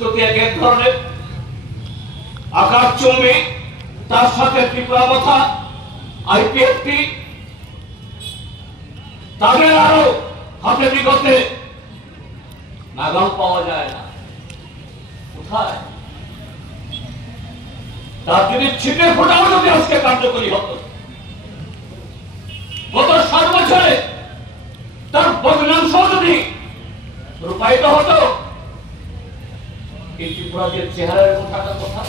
এক ধরনের আকাশচুম্বী, তার সাথে ত্রিপুরা কথা আইপিএফটি, তাদের আরো হাতে বিগতে নাগাল পাওয়া যায় না। কোথায় তার যদি ছিটে ফোটাও যদি আজকে কার্যকরী হতো, গত 7 বছরে তার ভগ্নাংশ যদি রূপায়িত হতো, এই ত্রিপুরাদের চেহারা এরকম থাকার কথা।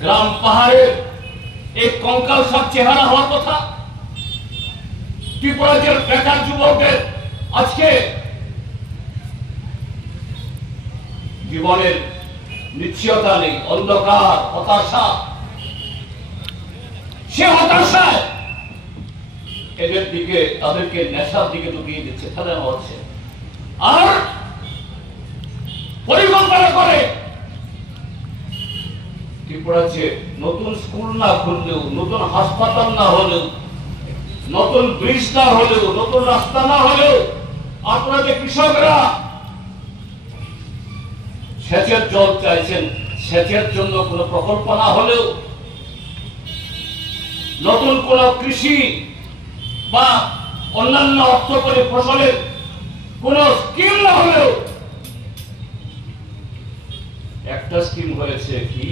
গ্রাম পাহাড়ের এই কঙ্কাল সব চেহারা হওয়ার কথা। ত্রিপুরাদের বেকার যুবকদের আজকে জীবনের নিশ্চয়তা নেই, অন্ধকার, হতাশা। সে হতাশায় এদের দিকে, তাদেরকে নেশার দিকে ঢুকিয়ে দিচ্ছে, ফেলানো হচ্ছে। আর পরিকল্পনা করে ত্রিপুরা যে নতুন স্কুল না খুললেও, নতুন হাসপাতাল না হলেও, নতুন ব্রিজ না হলেও, নতুন রাস্তা না হলেও, আপনারা যে কৃষকরা সেচের জল চাইছেন, সেচের জন্য কোন প্রকল্প না হলেও, নতুন কোন কৃষি বা অন্যান্য অর্থকরী ফসলের কোন স্কিম না হলেও, একটা স্কিম হয়েছে কি